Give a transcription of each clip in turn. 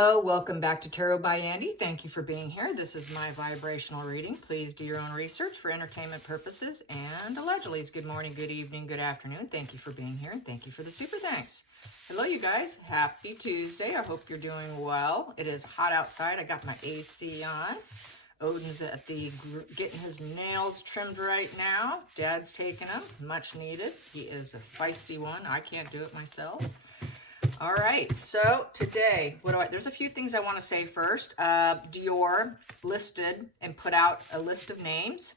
Hello, welcome back to Tarot by Andy. Thank you for being here. This is my vibrational reading. Please do your own research for entertainment purposes and allegedly. Good morning, good evening, good afternoon. Thank you for being here and thank you for the super thanks. Hello, you guys. Happy Tuesday. I hope you're doing well. It is hot outside. I got my AC on. Odin's at the getting his nails trimmed right now. Dad's taking them, much needed. He is a feisty one. I can't do it myself. All right, so today, there's a few things I want to say first. Dior listed and put out a list of names.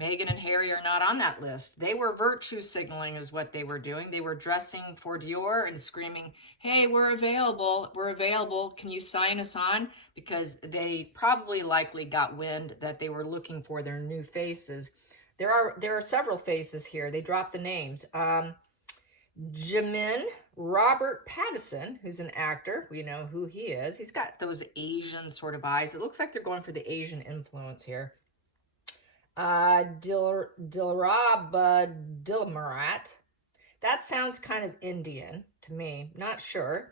Meghan and Harry are not on that list. They were virtue signaling is what they were doing. They were dressing for Dior and screaming, hey, we're available, can you sign us on? Because they probably likely got wind that they were looking for their new faces. There are several faces here. They dropped the names. Jimin Robert Pattinson, who's an actor. We know who he is. He's got those Asian sort of eyes. It looks like they're going for the Asian influence here. Dilraba Dilmarat. That sounds kind of Indian to me. Not sure.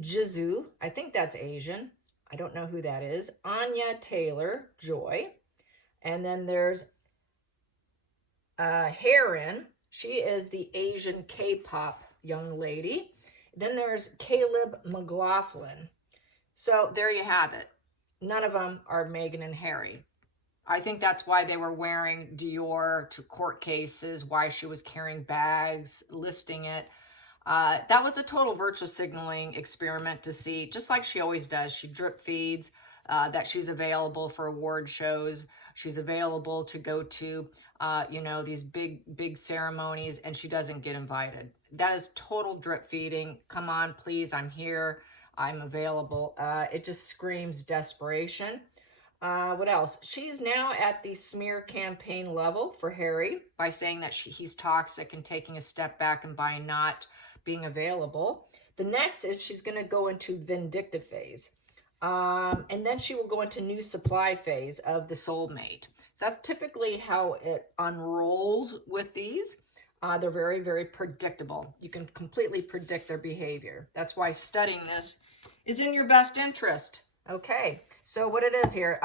Jizu. I think that's Asian. I don't know who that is. Anya Taylor Joy. And then there's Heron. She is the Asian K-pop young lady. Then there's Caleb McLaughlin. So there you have it. None of them are Meghan and Harry. I think that's why they were wearing Dior to court cases, why she was carrying bags, listing it. That was a total virtue signaling experiment to see, just like she always does. She drip feeds that she's available for award shows. She's available to go to, these big ceremonies, and she doesn't get invited. That is total drip feeding. Come on, please, I'm here. I'm available. It just screams desperation. What else? She's now at the smear campaign level for Harry by saying that he's toxic and taking a step back and by not being available. The next is she's going to go into vindictive phase. And then she will go into new supply phase of the soulmate. So that's typically how it unrolls with these. They're very, very predictable. You can completely predict their behavior. That's why studying this is in your best interest. Okay, so what it is here,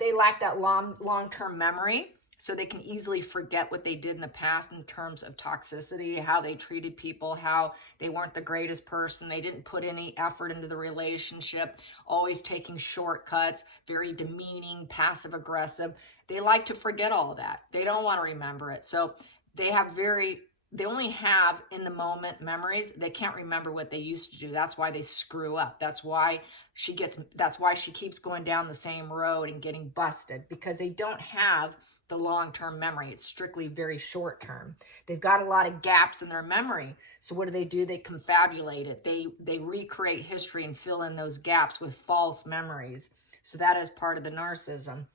they lack that long-term memory, so they can easily forget what they did in the past in terms of toxicity, how they treated people, how they weren't the greatest person, they didn't put any effort into the relationship, always taking shortcuts, very demeaning, passive-aggressive. They like to forget all of that. They don't want to remember it. So they only have in the moment memories. They can't remember what they used to do. That's why they screw up. That's why she keeps going down the same road and getting busted, because they don't have the long-term memory. It's strictly very short-term. They've got a lot of gaps in their memory. So what do? They confabulate it. They recreate history and fill in those gaps with false memories. So that is part of the narcissism.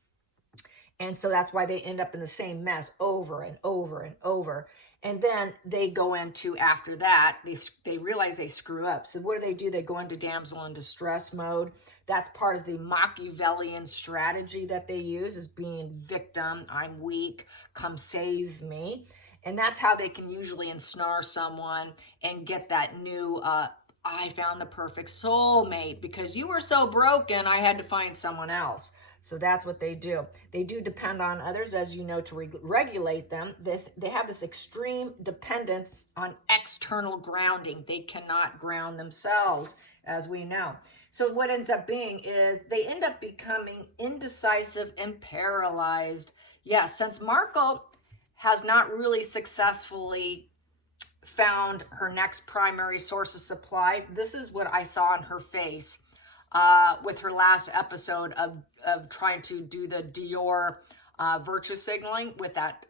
And so that's why they end up in the same mess over and over and over. And then they go into, after that, they realize they screw up. So what do? They go into damsel in distress mode. That's part of the Machiavellian strategy that they use, is being victim. I'm weak. Come save me. And that's how they can usually ensnare someone and get that new, I found the perfect soulmate. Because you were so broken, I had to find someone else. So that's what they do. They do depend on others, as you know, to regulate them. They have this extreme dependence on external grounding. They cannot ground themselves, as we know. So what ends up being is they end up becoming indecisive and paralyzed. Yes, since Markle has not really successfully found her next primary source of supply, this is what I saw on her face. With her last episode of trying to do the Dior virtue signaling with that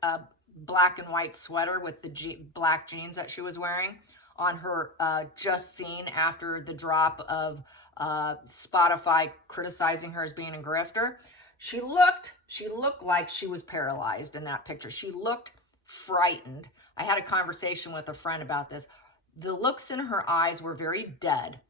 black and white sweater with the black jeans that she was wearing on her just seen after the drop of Spotify criticizing her as being a grifter. She looked like she was paralyzed in that picture. She looked frightened. I had a conversation with a friend about this. The looks in her eyes were very dead.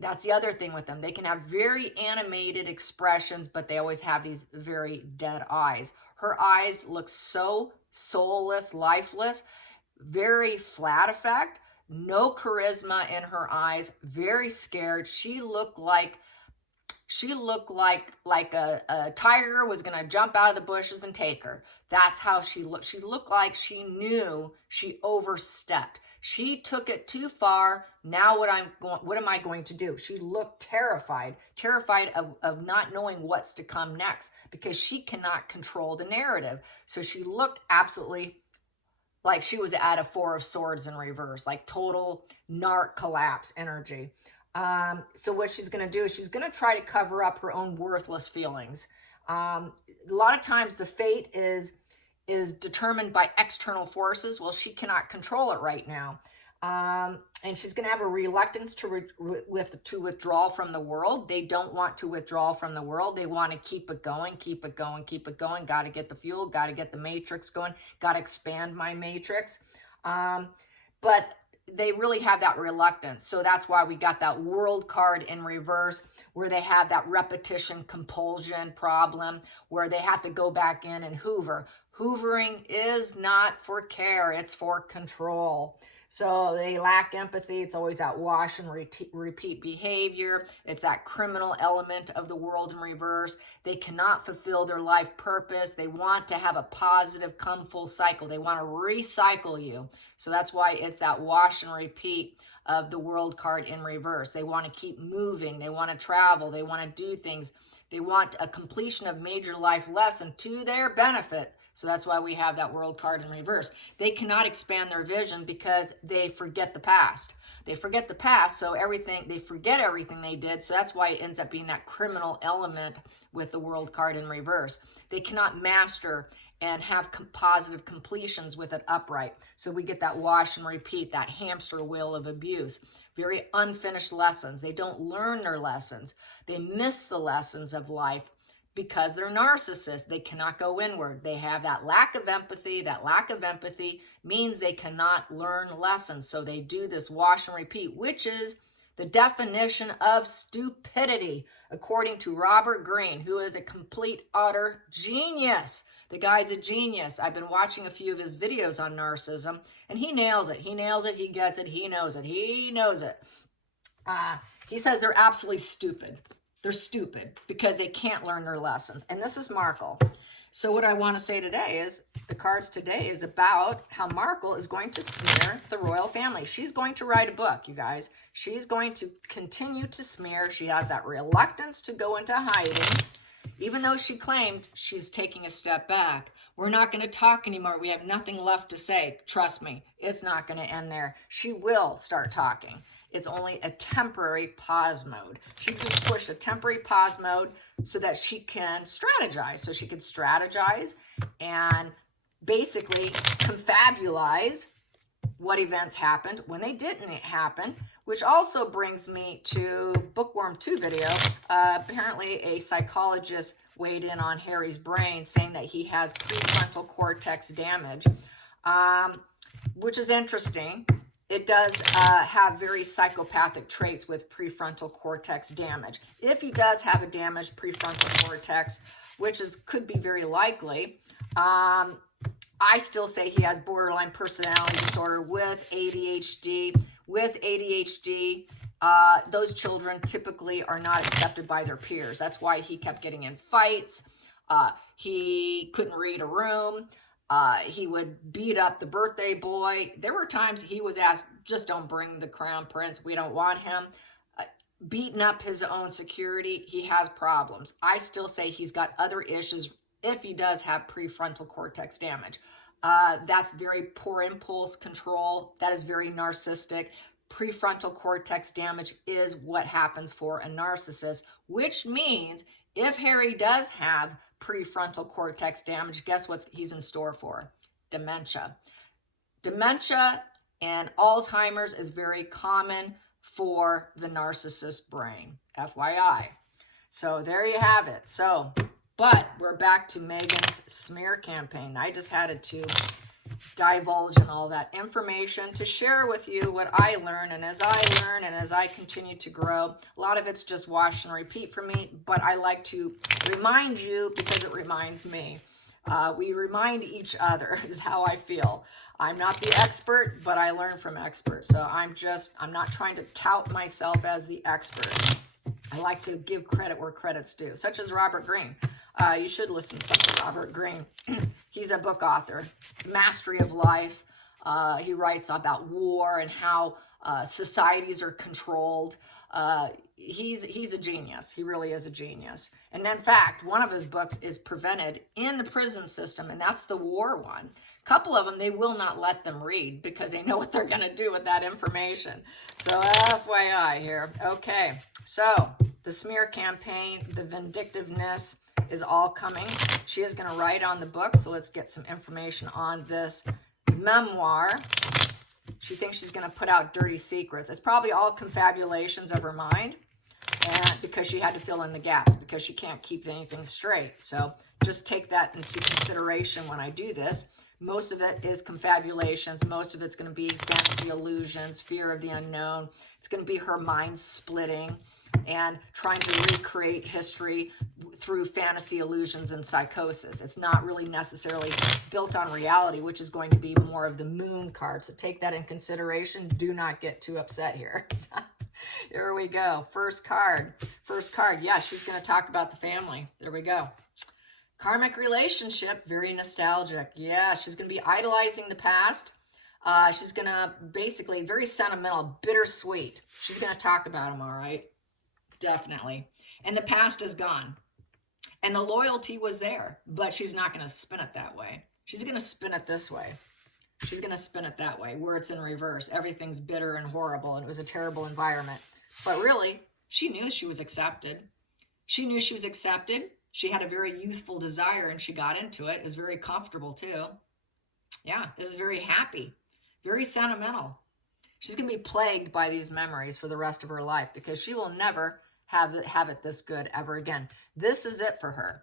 That's the other thing with them. They can have very animated expressions, but they always have these very dead eyes. Her eyes look so soulless, lifeless, very flat effect. no charisma in her eyes, very scared. She looked like a tiger was going to jump out of the bushes and take her. That's how she looked. She looked like she knew she overstepped. She took it too far. Now what am I going to do? She looked terrified of not knowing what's to come next, because she cannot control the narrative. So she looked absolutely like she was at a Four of Swords in reverse, like total narc collapse energy. So what she's going to do is she's going to try to cover up her own worthless feelings. A lot of times the fate is determined by external forces. Well, she cannot control it right now. And she's going to have a reluctance to withdraw from the world. They don't want to withdraw from the world. They want to keep it going, keep it going, keep it going. Got to get the fuel, got to get the matrix going, got to expand my matrix. But they really have that reluctance. So that's why we got that World card in reverse, where they have that repetition compulsion problem, where they have to go back in and hoover. Hoovering is not for care, it's for control. So they lack empathy. It's always that wash and repeat behavior. It's that criminal element of the world in reverse. They cannot fulfill their life purpose. They want to have a positive come full cycle. They want to recycle you. So that's why it's that wash and repeat of the World card in reverse. They want to keep moving. They want to travel. They want to do things. They want a completion of major life lesson to their benefit. So that's why we have that World card in reverse. They cannot expand their vision because they forget the past. They forget the past, so they forget everything they did. So that's why it ends up being that criminal element with the World card in reverse. They cannot master and have positive completions with it upright. So we get that wash and repeat, that hamster wheel of abuse. Very unfinished lessons. They don't learn their lessons. They miss the lessons of life. Because they're narcissists, they cannot go inward. They have that lack of empathy. That lack of empathy means they cannot learn lessons. So they do this wash and repeat, which is the definition of stupidity, according to Robert Greene, who is a complete, utter genius. The guy's a genius. I've been watching a few of his videos on narcissism, and he nails it. He nails it. He gets it. He knows it. He knows it. He says they're absolutely stupid. They're stupid because they can't learn their lessons. And this is Markle. So what I want to say today is, the cards today is about how Markle is going to smear the royal family. She's going to write a book, you guys. She's going to continue to smear. She has that reluctance to go into hiding, even though she claimed she's taking a step back. We're not going to talk anymore. We have nothing left to say. Trust me, it's not going to end there. She will start talking. It's only a temporary pause mode. She just pushed a temporary pause mode so that she can strategize. So she could strategize and basically confabulize what events happened when they didn't happen, which also brings me to Bookworm 2 video. Apparently a psychologist weighed in on Harry's brain, saying that he has prefrontal cortex damage, which is interesting. It does have very psychopathic traits with prefrontal cortex damage. If he does have a damaged prefrontal cortex, which could be very likely, I still say he has borderline personality disorder with ADHD. With ADHD, those children typically are not accepted by their peers. That's why he kept getting in fights. He couldn't read a room. He would beat up the birthday boy. There were times he was asked, just don't bring the crown prince. We don't want him. Beating up his own security. He has problems. I still say he's got other issues if he does have prefrontal cortex damage. That's very poor impulse control. That is very narcissistic. Prefrontal cortex damage is what happens for a narcissist, which means if Harry does have prefrontal cortex damage, guess what he's in store for? Dementia. Dementia and Alzheimer's is very common for the narcissist brain, FYI. So there you have it. So, but we're back to Meghan's smear campaign. I just had to divulge in all that information to share with you what I learn. And as I learn and as I continue to grow, a lot of it's just wash and repeat for me, but I like to remind you because it reminds me. We remind each other is how I feel. I'm not the expert, but I learn from experts. So I'm not trying to tout myself as the expert. I like to give credit where credit's due, such as Robert Greene. You should listen to some of Robert Greene. He's a book author, Mastery of Life. He writes about war and how societies are controlled. He's a genius. He really is a genius. And in fact, one of his books is Prevented in the Prison System, and that's the war one. A couple of them, they will not let them read because they know what they're going to do with that information. So FYI here. Okay, so the smear campaign, the vindictiveness is all coming. She is going to write on the book, so let's get some information on this memoir. She thinks she's going to put out dirty secrets. It's probably all confabulations of her mind, and because she had to fill in the gaps because she can't keep anything straight. So just take that into consideration when I do this. Most of it is confabulations. Most of it's going to be fantasy illusions, fear of the unknown. It's going to be her mind splitting and trying to recreate history through fantasy illusions and psychosis. It's not really necessarily built on reality, which is going to be more of the moon card. So take that in consideration. Do not get too upset here. Here we go. First card. First card. Yeah, she's going to talk about the family. There we go. Karmic relationship, very nostalgic. Yeah, she's going to be idolizing the past. She's going to basically, very sentimental, bittersweet. She's going to talk about them, all right? Definitely. And the past is gone. And the loyalty was there, but she's not going to spin it that way. She's going to spin it this way. She's going to spin it that way, where it's in reverse. Everything's bitter and horrible, and it was a terrible environment. But really, she knew she was accepted. She knew she was accepted. She had a very youthful desire, and she got into it. It was very comfortable, too. Yeah, it was very happy, very sentimental. She's going to be plagued by these memories for the rest of her life because she will never have it this good ever again. This is it for her.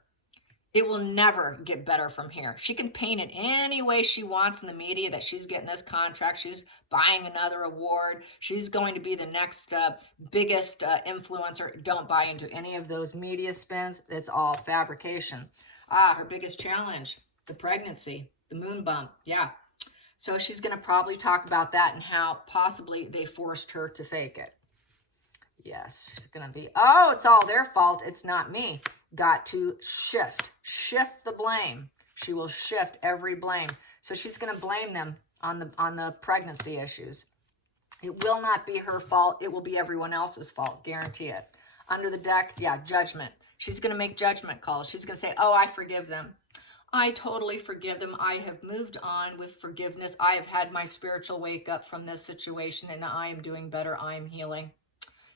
It will never get better from here. She can paint it any way she wants in the media that she's getting this contract. She's buying another award. She's going to be the next biggest influencer. Don't buy into any of those media spins. It's all fabrication. Her biggest challenge, the pregnancy, the moon bump. Yeah. So she's going to probably talk about that and how possibly they forced her to fake it. Yes, she's going to be, oh, it's all their fault. It's not me. Got to shift the blame. She will shift every blame. So she's going to blame them on the pregnancy issues. It will not be her fault. It will be everyone else's fault. Guarantee it. Under the deck, yeah, judgment. She's going to make judgment calls. She's going to say, oh, I forgive them. I totally forgive them. I have moved on with forgiveness. I have had my spiritual wake up from this situation, and I am doing better. I am healing.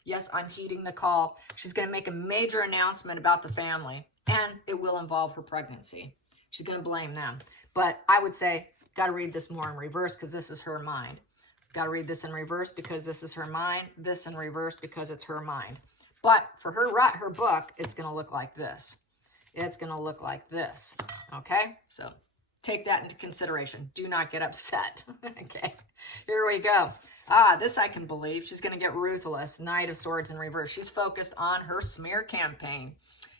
Yes, I'm heeding the call. She's going to make a major announcement about the family, and it will involve her pregnancy. She's going to blame them. But I would say, got to read this more in reverse because this is her mind. Got to read this in reverse because this is her mind. This in reverse because it's her mind. But for her book, it's going to look like this. It's going to look like this. Okay? So take that into consideration. Do not get upset. Okay? Here we go. This I can believe. She's going to get ruthless. Knight of Swords in reverse. She's focused on her smear campaign.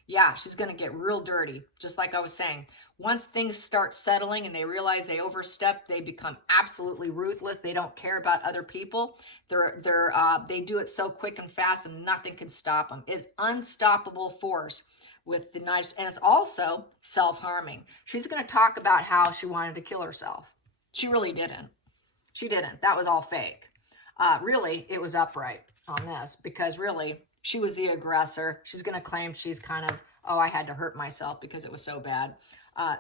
Yeah, she's going to get real dirty. Just like I was saying. Once things start settling and they realize they overstepped, they become absolutely ruthless. They don't care about other people. They do it so quick and fast and nothing can stop them. It's unstoppable force with the knives. And it's also self-harming. She's going to talk about how she wanted to kill herself. She really didn't. She didn't. That was all fake. Really, it was upright on this because really, she was the aggressor. She's going to claim she's kind of, oh, I had to hurt myself because it was so bad.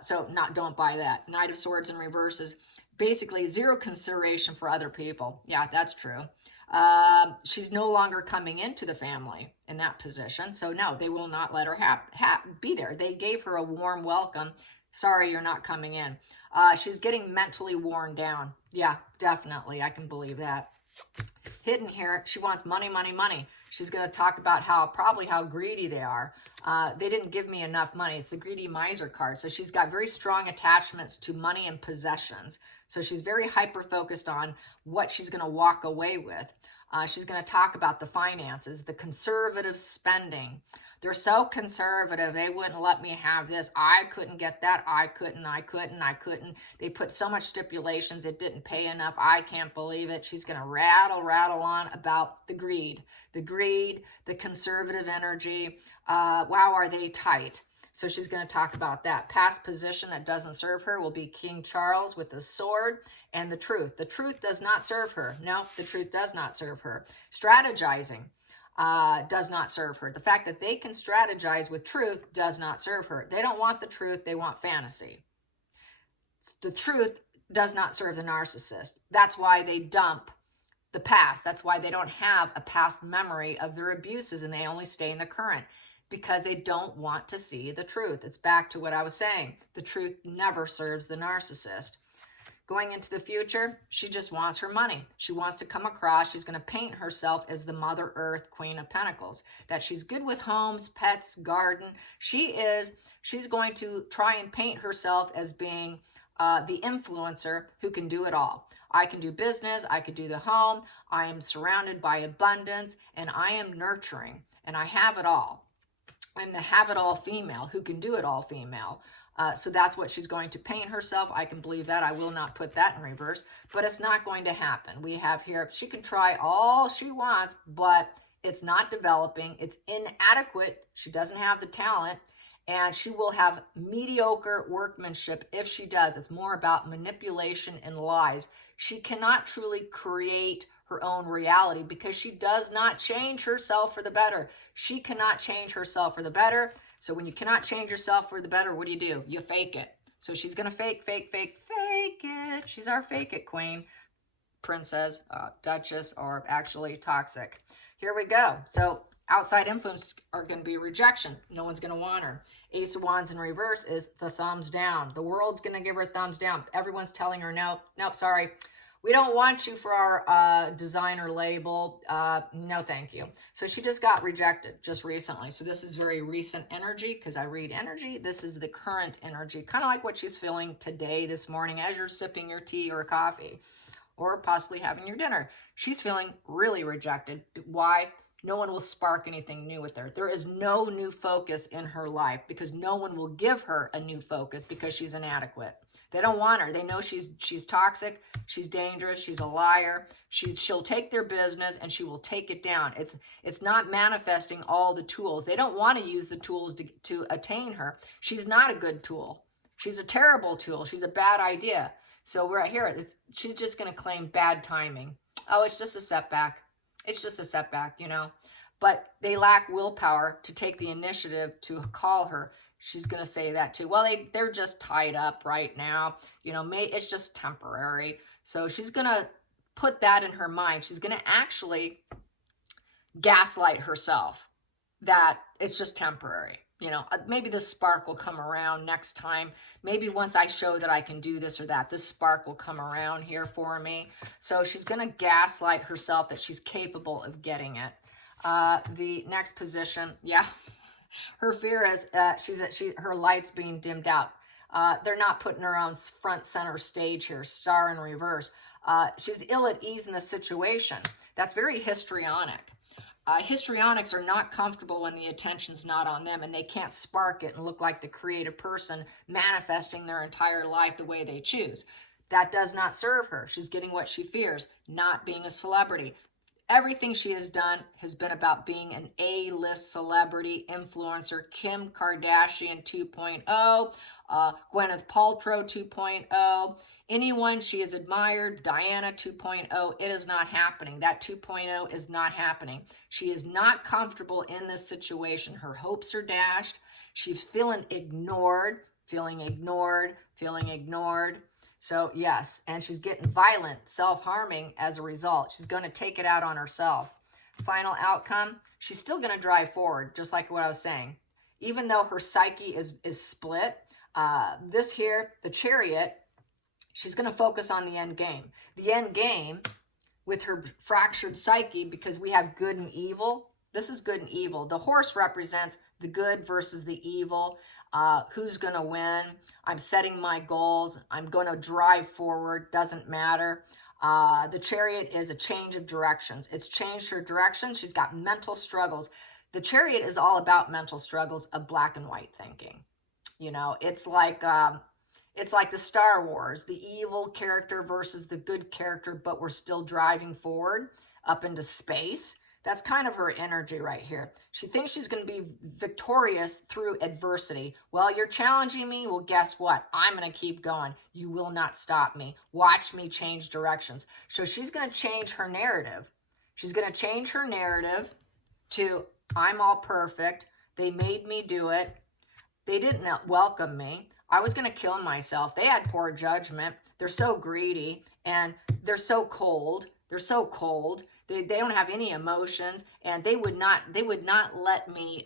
So don't buy that. Knight of Swords in reverse is basically zero consideration for other people. Yeah, that's true. She's no longer coming into the family in that position. So no, they will not let her be there. They gave her a warm welcome. Sorry, you're not coming in. She's getting mentally worn down. Yeah, definitely. I can believe that. Hidden here, she wants money, money, money. She's going to talk about probably how greedy they are. They didn't give me enough money. It's the greedy miser card. So she's got very strong attachments to money and possessions. So she's very hyper-focused on what she's going to walk away with. She's going to talk about the finances, the conservative spending. They're so conservative. They wouldn't let me have this. I couldn't get that. I couldn't. They put so much stipulations. It didn't pay enough. I can't believe it. She's going to rattle on about the greed, the conservative energy. Wow, are they tight? So she's going to talk about that. Past position that doesn't serve her will be King Charles with the sword and the truth. The truth does not serve her. No, the truth does not serve her. Strategizing does not serve her. The fact that they can strategize with truth does not serve her. They don't want the truth. They want fantasy. The truth does not serve the narcissist. That's why they dump the past. That's why they don't have a past memory of their abuses and they only stay in the current. Because they don't want to see the truth. It's back to what I was saying. The truth never serves the narcissist. Going into the future, she just wants her money. She wants to come across. She's going to paint herself as the Mother Earth Queen of Pentacles. That she's good with homes, pets, garden. She's going to try and paint herself as being the influencer who can do it all. I can do business. I could do the home. I am surrounded by abundance and I am nurturing and I have it all. I'm the have-it-all female who can do it all female. So that's what she's going to paint herself. I can believe that. I will not put that in reverse, but it's not going to happen. We have here, she can try all she wants, but it's not developing. It's inadequate. She doesn't have the talent, and she will have mediocre workmanship if she does. It's more about manipulation and lies. She cannot truly create her own reality because she does not change herself for the better. She cannot change herself for the better. So when you cannot change yourself for the better, what do? You fake it. So she's going to fake it. She's our fake it queen, princess, duchess, or actually toxic. Here we go. So outside influence are going to be rejection. No one's going to want her. Ace of Wands in reverse is the thumbs down. The world's going to give her thumbs down. Everyone's telling her, nope, sorry. We don't want you for our designer label. No, thank you. So she just got rejected just recently. So this is very recent energy because I read energy. This is the current energy, kind of like what she's feeling today, this morning, as you're sipping your tea or coffee or possibly having your dinner. She's feeling really rejected. Why? No one will spark anything new with her. There is no new focus in her life because no one will give her a new focus because she's inadequate. They don't want her. They know she's toxic, she's dangerous, she's a liar. She'll take their business and she will take it down. It's not manifesting all the tools. They don't want to use the tools to attain her. She's not a good tool. She's a terrible tool. She's a bad idea. So right here, she's just going to claim bad timing. Oh, it's just a setback. It's just a setback, you know. But they lack willpower to take the initiative to call her. She's going to say that too. Well, they're just tied up right now. You know, it's just temporary. So she's going to put that in her mind. She's going to actually gaslight herself that it's just temporary. You know, maybe the spark will come around next time. Maybe once I show that I can do this or that, this spark will come around here for me. So she's going to gaslight herself that she's capable of getting it. The next position, yeah. Her fear is her light's being dimmed out. They're not putting her on front center stage here, star in reverse. She's ill at ease in the situation. That's very histrionic. Histrionics are not comfortable when the attention's not on them and they can't spark it and look like the creative person manifesting their entire life the way they choose. That does not serve her. She's getting what she fears, not being a celebrity. Everything she has done has been about being an A-list celebrity influencer. Kim Kardashian 2.0, Gwyneth Paltrow 2.0, anyone she has admired, Diana 2.0. It is not happening. That 2.0 is not happening. She is not comfortable in this situation. Her hopes are dashed. She's feeling ignored. So yes, and she's getting violent, self-harming as a result. She's going to take it out on herself. Final outcome, she's still going to drive forward, just like what I was saying. Even though her psyche is split, this here, the Chariot, she's going to focus on the end game. The end game with her fractured psyche, because we have good and evil. This is good and evil. The horse represents the good versus the evil. Who's going to win? I'm setting my goals. I'm going to drive forward. Doesn't matter. The Chariot is a change of directions. It's changed her direction. She's got mental struggles. The Chariot is all about mental struggles of black and white thinking. You know, it's like the Star Wars, the evil character versus the good character, but we're still driving forward up into space. That's kind of her energy right here. She thinks she's going to be victorious through adversity. Well, you're challenging me. Well, guess what? I'm going to keep going. You will not stop me. Watch me change directions. So she's going to change her narrative. She's going to change her narrative to, I'm all perfect. They made me do it. They didn't welcome me. I was going to kill myself. They had poor judgment. They're so greedy and they're so cold. They're so cold. They don't have any emotions, and they would not let me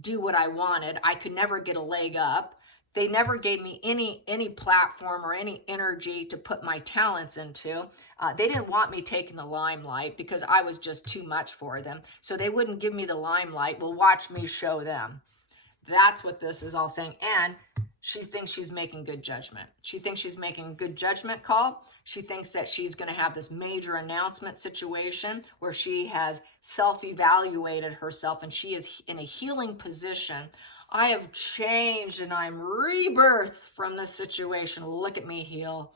do what I wanted. I could never get a leg up. They never gave me any platform or any energy to put my talents into. They didn't want me taking the limelight because I was just too much for them. So they wouldn't give me the limelight. Well, watch me show them. That's what this is all saying. And she thinks she's making good judgment. She thinks she's making a good judgment call. She thinks that she's going to have this major announcement situation where she has self-evaluated herself and she is in a healing position. I have changed and I'm rebirthed from this situation. Look at me heal.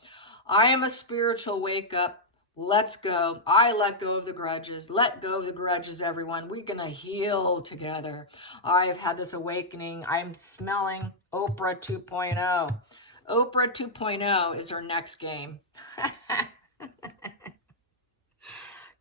I am a spiritual wake up. Let's go. I let go of the grudges. Let go of the grudges, everyone. We're going to heal together. I have had this awakening. I'm smelling Oprah 2.0. Oprah 2.0 is her next game.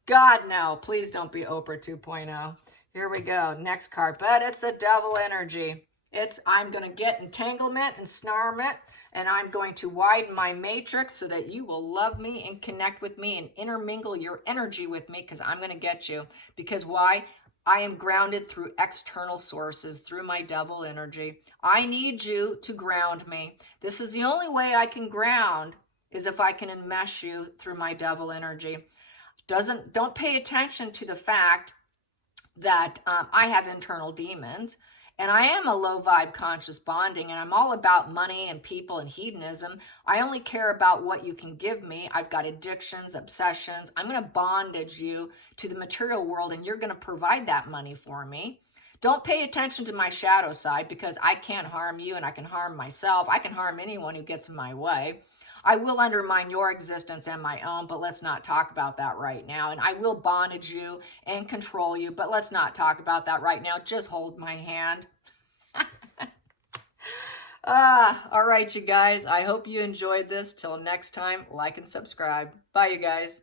God, no. Please don't be Oprah 2.0. Here we go. Next card. But it's the devil energy. It's, I'm going to get entanglement and snarment. And I'm going to widen my matrix so that you will love me and connect with me and intermingle your energy with me, because I'm going to get you. Because why? I am grounded through external sources, through my devil energy. I need you to ground me. This is the only way I can ground, is if I can enmesh you through my devil energy. Don't pay attention to the fact that I have internal demons. And I am a low vibe conscious bonding, and I'm all about money and people and hedonism. I only care about what you can give me. I've got addictions, obsessions. I'm going to bondage you to the material world, and you're going to provide that money for me. Don't pay attention to my shadow side, because I can't harm you and I can harm myself. I can harm anyone who gets in my way. I will undermine your existence and my own, but let's not talk about that right now. And I will bondage you and control you, but let's not talk about that right now. Just hold my hand. All right, you guys. I hope you enjoyed this. Till next time, like and subscribe. Bye, you guys.